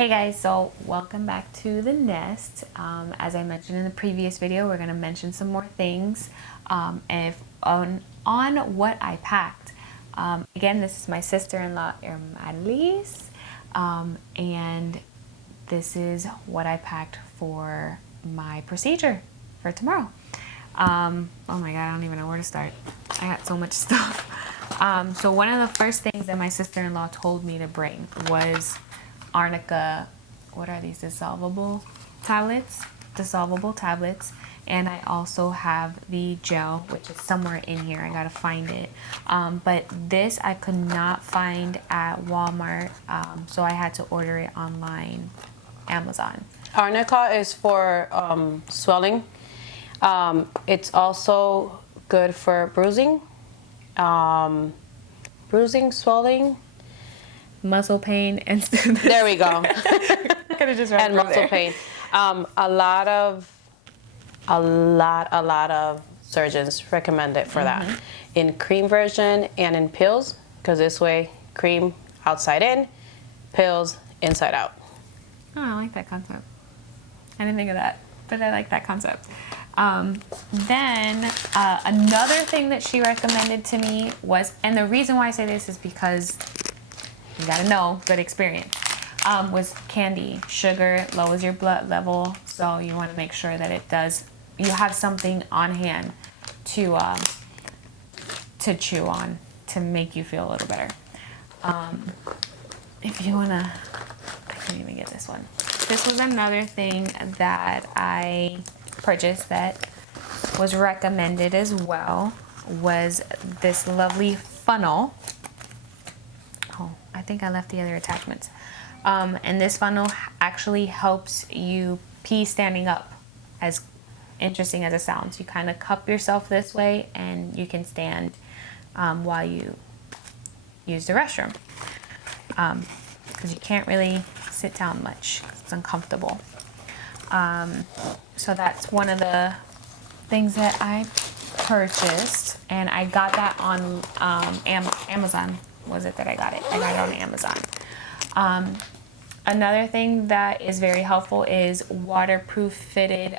Hey guys, so welcome back to the nest. As I mentioned in the previous video, we're going to mention some more things on what I packed. Again, this is my sister-in-law Irmaliz, and this is what I packed for my procedure for tomorrow. Oh my god, I don't even know where to start. I got so much stuff. So one of the first things that my sister-in-law told me to bring was Arnica, what are these, dissolvable tablets, and I also have the gel, which is somewhere in here. I gotta find it, but this I could not find at Walmart, so I had to order it online, Amazon. Arnica is for swelling. It's also good for bruising, swelling, Muscle pain, and there we go. Could have just and muscle pain. A lot of surgeons recommend it for that, in cream version and in pills, because this way cream outside in, pills inside out. Oh, I like that concept. I didn't think of that, but I like that concept. Then another thing that she recommended to me was, and the reason why I say this is because you gotta know, good experience, was candy. Sugar lowers your blood level, so you want to make sure that it does, you have something on hand to chew on to make you feel a little better. If you wanna, I can't even get this one. This was another thing that I purchased that was recommended as well, was this lovely funnel. Oh, I think I left the other attachments. And this funnel actually helps you pee standing up, as interesting as it sounds. You kind of cup yourself this way and you can stand while you use the restroom, because you can't really sit down much. It's uncomfortable. So that's one of the things that I purchased, and I got that on Amazon. Was it that I got it? I got it on Amazon. Another thing that is very helpful is waterproof fitted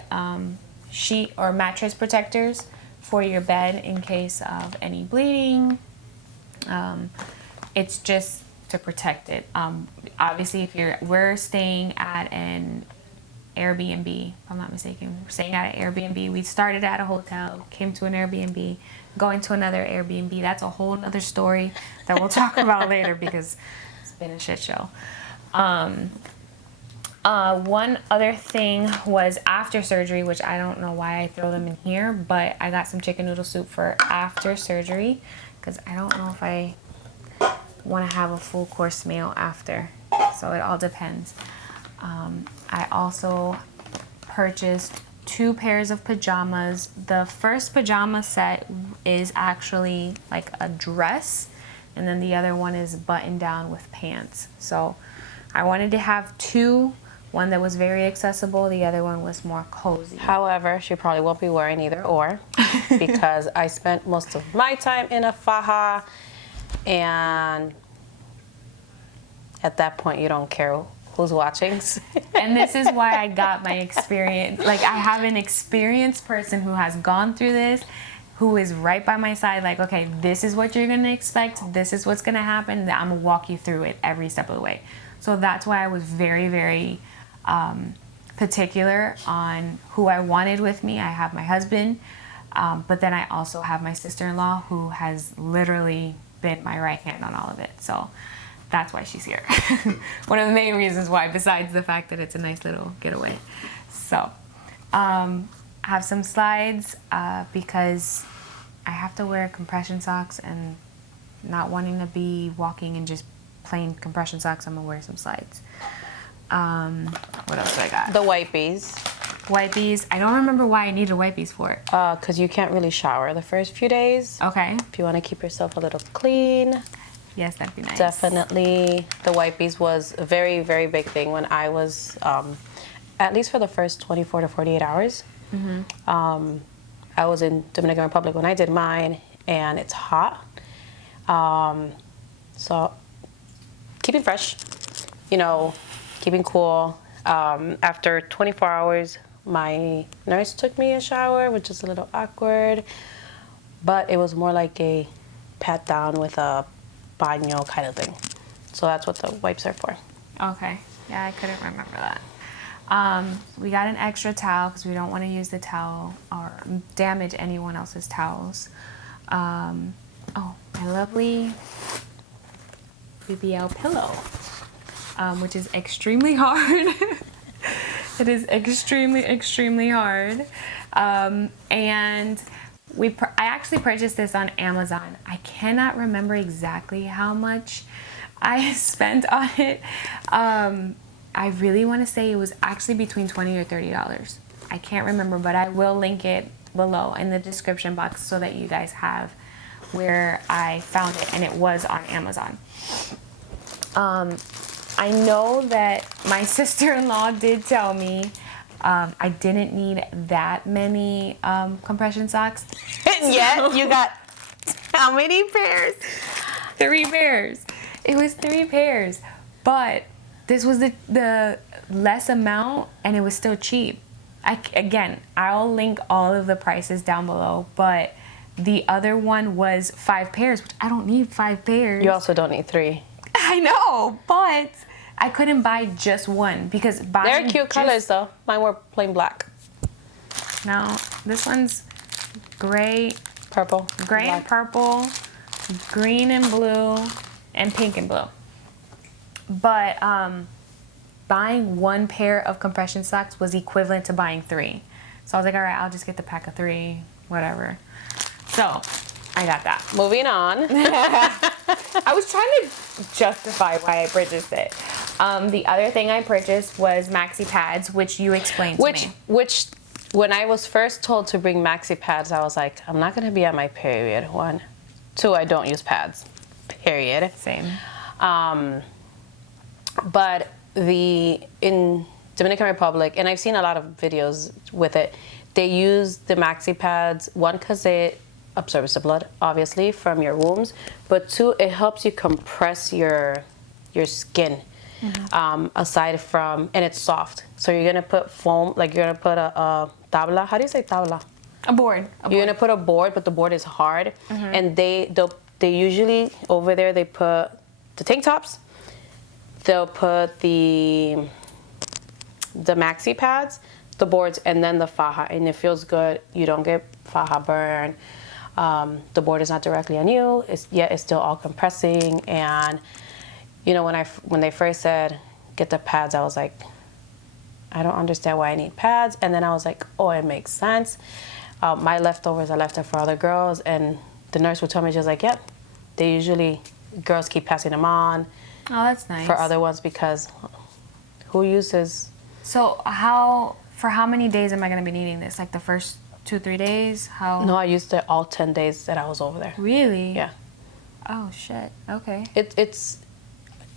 sheet or mattress protectors for your bed in case of any bleeding. It's just to protect it. Obviously, we're staying at an Airbnb, if I'm not mistaken. We're staying at an Airbnb. We started at a hotel, came to an Airbnb, going to another Airbnb. That's a whole other story that we'll talk about later, because it's been a shit show. One other thing was after surgery, which I don't know why I throw them in here, but I got some chicken noodle soup for after surgery, because I don't know if I want to have a full course meal after, so it all depends. I also purchased 2 pairs of pajamas. The first pajama set is actually like a dress, and then the other one is buttoned down with pants. So I wanted to have 2, one that was very accessible, the other one was more cozy. However, she probably won't be wearing either or, because I spent most of my time in a faja, and at that point you don't care who's watching. And this is why I got my experience. Like, I have an experienced person who has gone through this, who is right by my side, like, okay, this is what you're gonna expect, this is what's gonna happen, I'm gonna walk you through it every step of the way. So that's why I was very, very particular on who I wanted with me. I have my husband, but then I also have my sister-in-law, who has literally been my right hand on all of it. So that's why she's here. One of the main reasons why, besides the fact that it's a nice little getaway. So I have some slides because I have to wear compression socks, and not wanting to be walking in just plain compression socks, I'm gonna wear some slides. What else do I got? The wipies. Wipies. I don't remember why I needed wipies for it. Because you can't really shower the first few days. Okay. If you want to keep yourself a little clean. Yes, that'd be nice. Definitely. The wipies was a very, very big thing when I was, at least for the first 24 to 48 hours. I was in Dominican Republic when I did mine, and it's hot. So keeping fresh, you know, keeping cool. After 24 hours, my nurse took me a shower, which is a little awkward, but it was more like a pat down with a baño kind of thing. So that's what the wipes are for. Okay. Yeah, I couldn't remember that. We got an extra towel because we don't want to use the towel or damage anyone else's towels. Oh, my lovely BBL pillow, which is extremely hard. It is extremely hard. And I actually purchased this on Amazon. I cannot remember exactly how much I spent on it. I really want to say it was actually between $20 or $30. I can't remember, but I will link it below in the description box so that you guys have where I found it, and it was on Amazon. I know that my sister-in-law did tell me I didn't need that many compression socks. And yet you got how many pairs? 3 pairs. It was 3 pairs, but this was the less amount, and it was still cheap. I'll link all of the prices down below, but the other one was 5 pairs, which I don't need 5 pairs. You also don't need 3. I know, but I couldn't buy just one because buying They're cute colors though. Mine were plain black. No, this one's gray, Purple. and purple, green and blue, and pink and blue. But buying 1 pair of compression socks was equivalent to buying 3. So I was like, all right, I'll just get the pack of 3, whatever. So I got that. Moving on. I was trying to justify why I purchased it. The other thing I purchased was Maxi Pads, which you explained to me. Which, when I was first told to bring Maxi Pads, I was like, I'm not going to be on my period. 1. 2, I don't use pads. Period. Same. But in Dominican Republic, and I've seen a lot of videos with it, they use the Maxi Pads, 1, because it absorbs the blood, obviously, from your wounds, but 2, it helps you compress your skin. Aside from, and it's soft. So you're gonna put foam, like you're gonna put a tabla. How do you say tabla? A board. You're gonna put a board, but the board is hard. And they usually over there they put the tank tops. They'll put the Maxi Pads, the boards, and then the faja, and it feels good. You don't get faja burn. The board is not directly on you. It's still all compressing. And you know, when they first said get the pads, I was like, I don't understand why I need pads. And then I was like, oh, it makes sense. My leftovers, I left it for other girls, and the nurse would tell me, she was like, yep, girls keep passing them on. Oh, that's nice. For other ones, because who uses? So for how many days am I going to be needing this? Like the first 2-3 days? How? No, I used it all 10 days that I was over there. Really? Yeah. Oh, shit. Okay.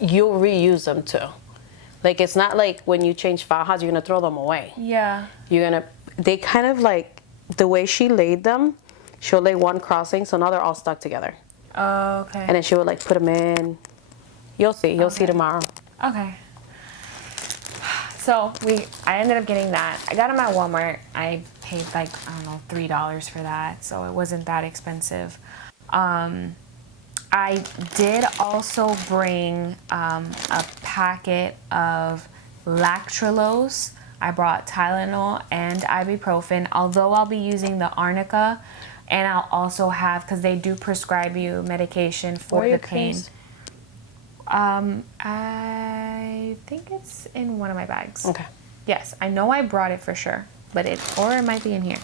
You'll reuse them too. Like, it's not like when you change fajas, you're going to throw them away. Yeah. They kind of like, the way she laid them, she'll lay 1 crossing, so now they're all stuck together. Oh, okay. And then she would like put them in. You'll see tomorrow. Okay. So I ended up getting that. I got them at Walmart. I paid like, I don't know, $3 for that, so it wasn't that expensive. I did also bring a packet of lactulose. I brought Tylenol and ibuprofen, although I'll be using the Arnica, and I'll also have, because they do prescribe you medication for the pain. I think it's in one of my bags. Okay. Yes, I know I brought it for sure, but it might be in here.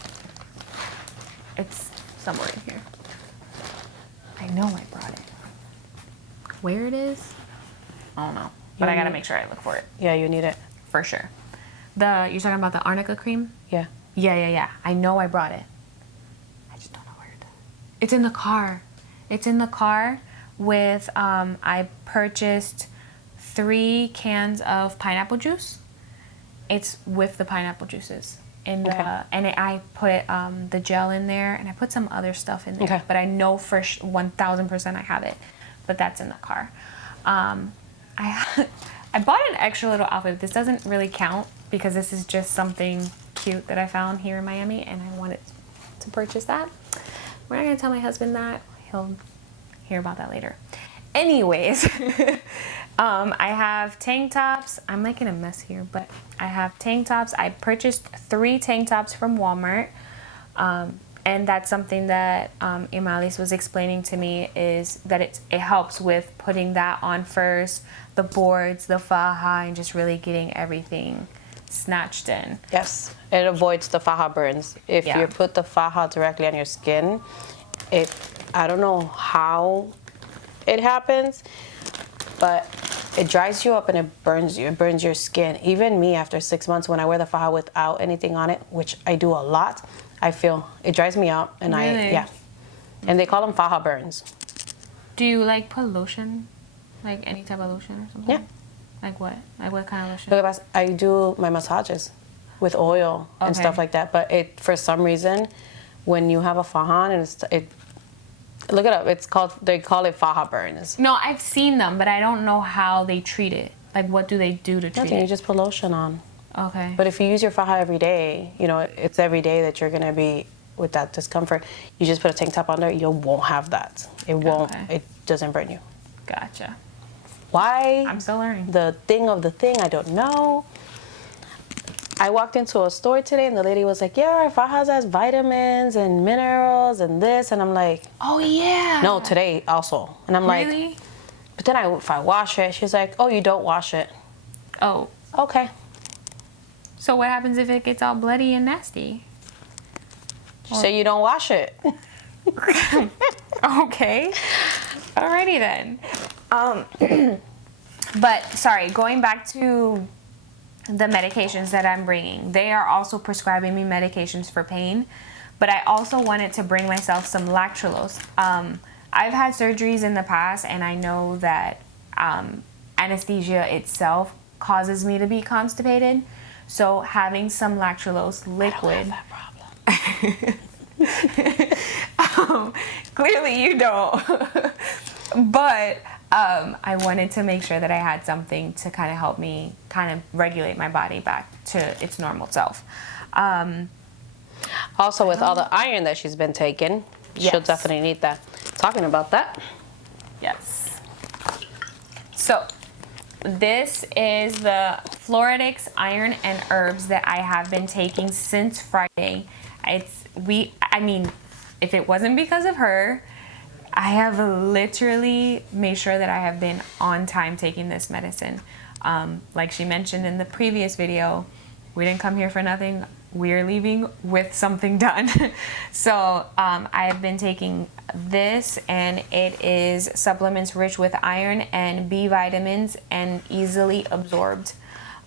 It's somewhere in here. I know I brought it. Where it is, I don't know, but I gotta make sure I look for it. Yeah, you need it. For sure. You're talking about the Arnica cream? Yeah. Yeah. I know I brought it. I just don't know where it is. It's in the car. It's in the car with, I purchased 3 cans of pineapple juice. It's with the pineapple juices. And I put the gel in there, and I put some other stuff in there. Okay. But I know for 1,000% I have it. But that's in the car. I bought an extra little outfit. This doesn't really count because this is just something cute that I found here in Miami, and I wanted to purchase that. We're not gonna tell my husband that. He'll hear about that later. Anyways, I have tank tops. I'm making a mess here, but I have tank tops. I purchased 3 tank tops from Walmart. And that's something that Irmaliz was explaining to me, is that it helps with putting that on first, the boards, the faja, and just really getting everything snatched in. Yes, it avoids the faja burns. If you put the faja directly on your skin, I don't know how it happens, but it dries you up and it burns you. It burns your skin. Even me, after 6 months, when I wear the faja without anything on it, which I do a lot, I feel it dries me out, and really? And they call them faja burns. Do you like put lotion, like any type of lotion or something? Yeah. Like what? Like what kind of lotion? Look, I do my massages with oil and stuff like that, but for some reason, when you have a faja on, look it up. They call it faja burns. No, I've seen them, but I don't know how they treat it. Like, what do they do to treat Nothing. it? You just put lotion on. Okay. But if you use your faja every day, it's every day that you're going to be with that discomfort. You just put a tank top under, you won't have that. It won't. Okay. It doesn't burn you. Gotcha. Why? I'm still learning. The thing of the thing, I don't know. I walked into a store today, and the lady was like, yeah, our fajas has vitamins and minerals and this. And I'm like, oh, yeah. no, today also. And I'm like, really? But then if I wash it, she's like, oh, you don't wash it. Oh. Okay. So what happens if it gets all bloody and nasty? Just say you don't wash it. Okay. Alrighty then. But sorry, going back to the medications that I'm bringing, they are also prescribing me medications for pain, but I also wanted to bring myself some lactulose. I've had surgeries in the past, and I know that anesthesia itself causes me to be constipated. So having some lactulose liquid. I don't have that problem. Clearly you don't. But I wanted to make sure that I had something to kind of help me kind of regulate my body back to its normal self. Also, with all the iron that she's been taking, she'll definitely need that. Talking about that. Yes. So this is the Floridix Iron and Herbs that I have been taking since Friday. I mean, if it wasn't because of her, I have literally made sure that I have been on time taking this medicine. Like she mentioned in the previous video, we didn't come here for nothing. We're leaving with something done. So I've been taking this, and it is supplements rich with iron and B vitamins and easily absorbed.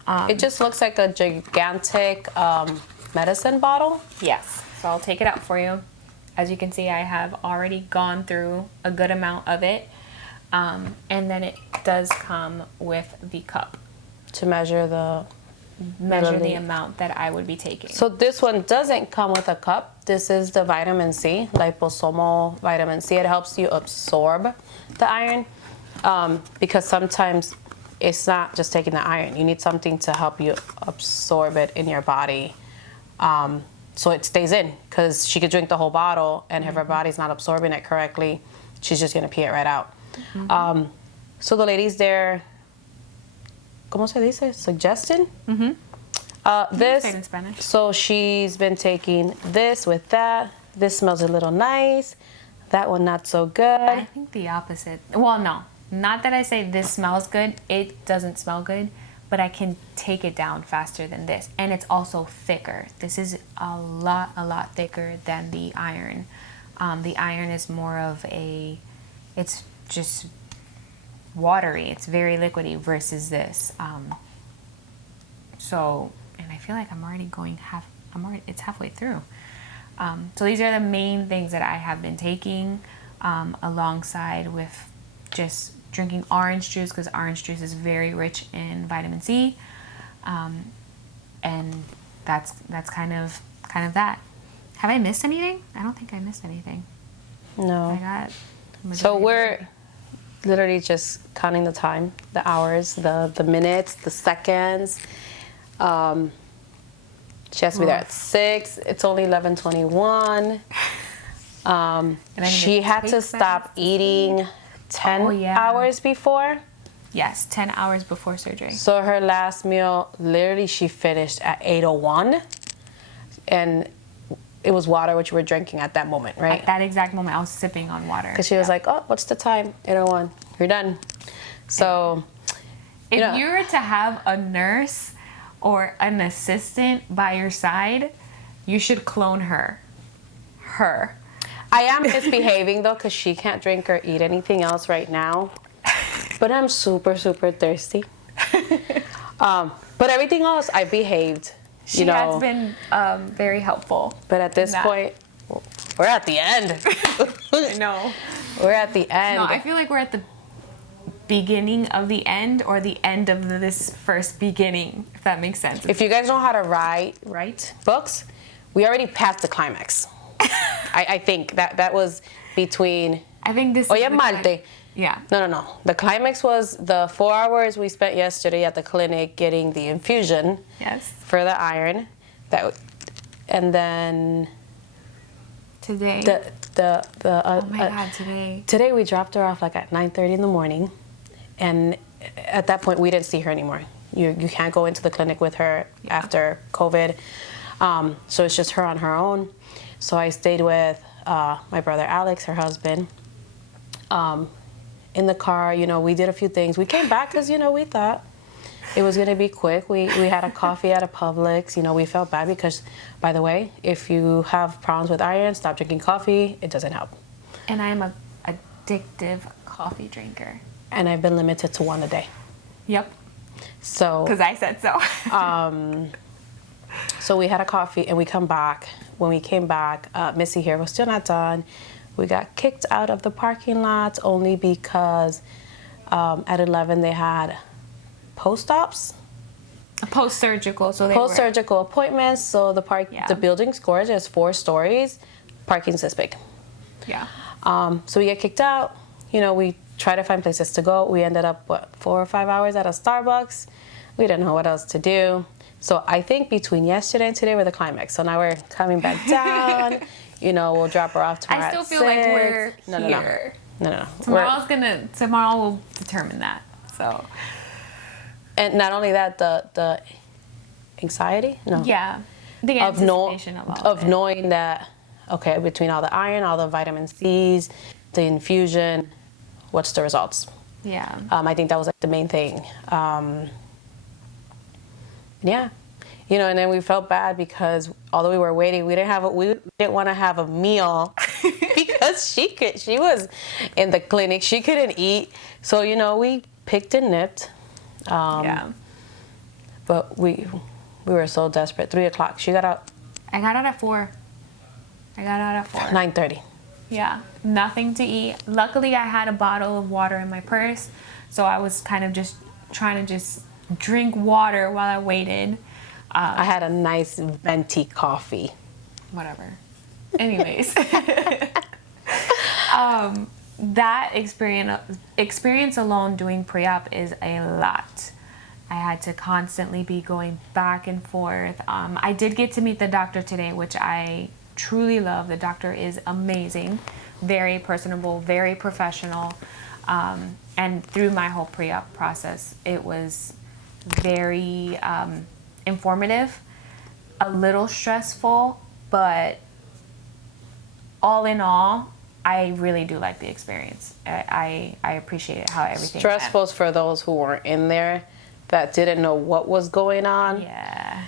It just looks like a gigantic medicine bottle. Yes, so I'll take it out for you. As you can see, I have already gone through a good amount of it. And then it does come with the cup. To measure the amount that I would be taking. So this one doesn't come with a cup. This is the vitamin C, liposomal vitamin C. It helps you absorb the iron because sometimes it's not just taking the iron. You need something to help you absorb it in your body so it stays in, because she could drink the whole bottle, and if her body's not absorbing it correctly, she's just going to pee it right out. So the ladies there, ¿cómo se dice? Suggested? This, in Spanish. so she's been taking this with that. This smells a little nice. That one not so good. I think the opposite. Well, no. Not that I say this smells good. It doesn't smell good, but I can take it down faster than this. And it's also thicker. This is a lot thicker than the iron. The iron is more of it's just watery. It's very liquidy versus this. And I feel like it's halfway through. So these are the main things that I have been taking alongside with just drinking orange juice, because orange juice is very rich in vitamin C. And that's kind of that. Have I missed anything? I don't think I missed anything. No. I got So literally just counting the time, the hours, the minutes, the seconds. She has to be there at 6. It's only 11:21. She had to stop eating 10 hours before. Yes, 10 hours before surgery. So her last meal, literally, she finished at 8:01, and it was water, which we were drinking at that moment, right? At that exact moment, I was sipping on water. Because she was like, "Oh, what's the time? 8:01. You're done." So, if you were to have a nurse or an assistant by your side, you should clone her. I am misbehaving though, because she can't drink or eat anything else right now. But I'm super, super thirsty. But everything else, I behaved. She has been very helpful. But at this point, we're at the end. I know. We're at the end. No, I feel like we're at the beginning of the end, or the end of this first beginning, if that makes sense. If you guys know how to write books, we already passed the climax. I think that was between... I think this Oye, Malte. Yeah. No. The climax was the 4 hours we spent yesterday at the clinic getting the infusion. Yes. For the iron. And then... Today. Oh my God, today. Today we dropped her off like at 9:30 in the morning. And at that point, we didn't see her anymore. You can't go into the clinic with her after COVID. So it's just her on her own. So I stayed with my brother Alex, her husband, in the car. You know, we did a few things. We came back because, you know, we thought it was going to be quick. We had a coffee at a Publix. You know, we felt bad because, by the way, if you have problems with iron, stop drinking coffee. It doesn't help. And I'm a addictive coffee drinker. And I've been limited to 1 a day. Yep. So. Because I said so. So we had a coffee and we come back. When we came back, Missy here was still not done. We got kicked out of the parking lot only because at 11 they had post-ops. Post-surgical. So they post-surgical appointments. So the building's gorgeous, 4 stories. Parking's this big. Yeah. So we get kicked out. You know, we try to find places to go. We ended up, 4 or 5 hours at a Starbucks. We didn't know what else to do. So I think between yesterday and today we're the climax. So now we're coming back down. You know, we'll drop her off tomorrow. I still feel like we're here. No. Tomorrow will determine that. So. And not only that, the anxiety. No. Yeah. The anticipation of knowing that, okay, between all the iron, all the vitamin C's, the infusion, what's the results? Yeah. I think that was like the main thing. Yeah. You know, and then we felt bad because although we were waiting, we didn't want to have a meal because she was in the clinic. She couldn't eat. So, you know, we picked and nipped. Yeah. But we were so desperate. 3 o'clock. She got out. I got out at 4. 9:30. Yeah. Nothing to eat. Luckily, I had a bottle of water in my purse. So I was kind of just trying to drink water while I waited. I had a nice venti coffee. Whatever. Anyways. That experience alone doing pre-op is a lot. I had to constantly be going back and forth. I did get to meet the doctor today, which I truly love. The doctor is amazing, very personable, very professional. And through my whole pre-op process, it was very informative, a little stressful, but all in all, I really do like the experience. I appreciate it, how everything Stressful went. for those who weren't in there, that didn't know what was going on. Yeah.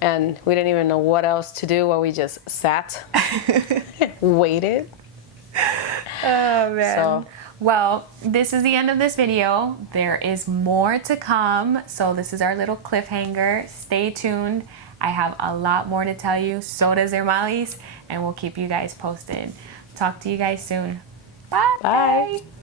And we didn't even know what else to do while we just sat, waited. Oh, man. So. Well, this is the end of this video. There is more to come. So this is our little cliffhanger. Stay tuned. I have a lot more to tell you. So does Irmaliz. And we'll keep you guys posted. Talk to you guys soon. Bye. Bye.